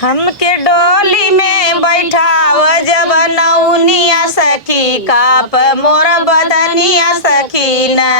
हमके डोली में बैठाव जब नौनिया सखी काप मोर बदनिया सखीना।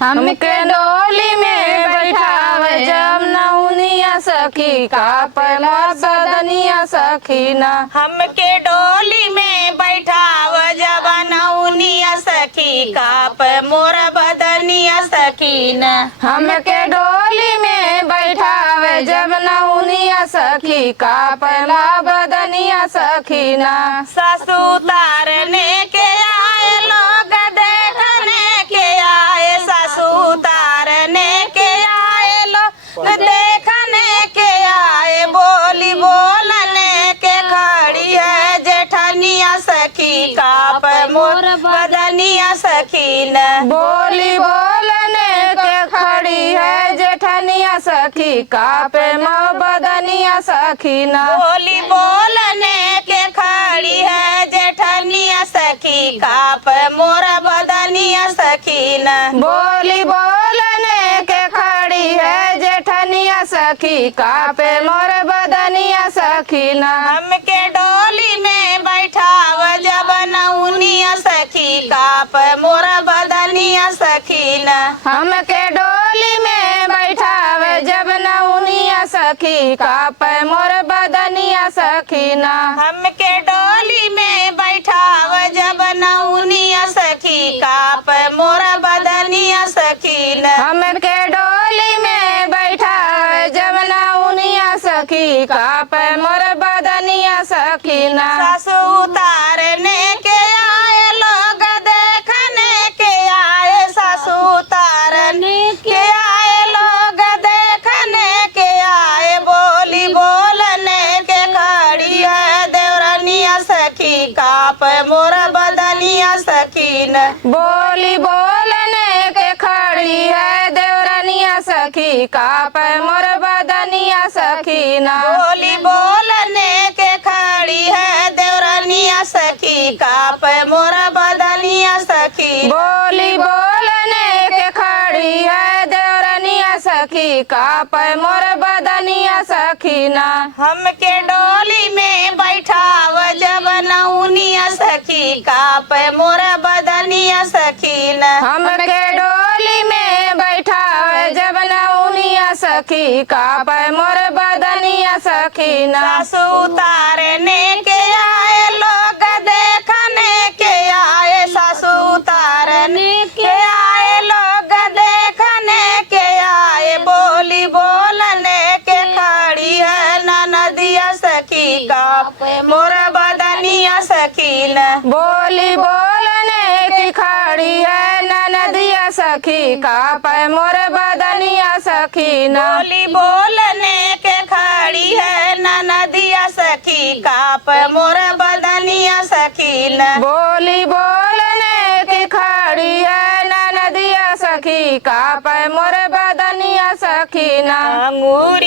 हमके डोली में बैठाव जब नौनिया सखी काप मोर बदनिया सखीना। हमके डोली में बैठाव जब नौनिया सखी काप मोर बदनिया सखीना। हमके डोली में बैठाव जब नौनिया सखी काप मोर बदनिया सखीना। सासू तारने के आए लोग देखने के आए, सासू तारने के आए लोग देखने के आए, बोली बोलने के खड़ी है जेठनिया सखी काप मोर बदनिया सखीना। बोली बोलने के खड़ी है जेठनिया सखी काप मोर बदनिया सखीना। बोली बोलने के खड़ी है जेठनिया सखी काप मोर बदनिया सखीना। बोली बोलने के खड़ी है जेठनिया सखी काप मोर बदनिया सखीना। हमके डोली में बैठाव जब नौनिया सखी काप मोर बदनिया सखीना। हमके डोली में बैठाव जब नौनिया सखी काप मोर बदनिया सखीना। हमके डोली में बैठाव जब नौनिया सखी काप मोर बदनिया सखीना। हमके डोली में बैठाव जब नौनिया सखी काप मोर बदनिया सखीना। सासू तारने के आए लोग देखने के आए, सासू तारने के आए लोग देखने के आए, बोली बोलने के खड़ी है देवरनिया सखी काप मोर बदनिया सखीना। बोली बोलने के खड़ी है देवरनिया सखी काप मोर बदनिया सखीना। बोली बोलने के खड़ी है देवरनिया सखी काप मोर बदनिया सखी। बोली बोलने के खड़ी है देवरनिया सखी काप मोर बदनिया सखीना। हमके डोली में बैठाव जब नौनिया सखी काप मोर बदनिया सखीना। हमके डोली में बैठाव जब नौनिया सखी काप मोर बदनिया सखीना। सासू तारने के आए लोग देखने के आए, सासू तारने के आए लोग देखने के आए, बोली बोलने के खड़ी है ननदिया सखी काप मोर बदनिया सखीना। बोली बोलने की खड़ी है ननदिया सखी काप मोर बदनिया सखीना। बोली बोलने के खड़ी है ननदिया सखी काप मोर बदनिया सखीना। बोली बोलने की खड़ी है ननदिया सखी काप मोर बदनिया सखीना। अंगूरी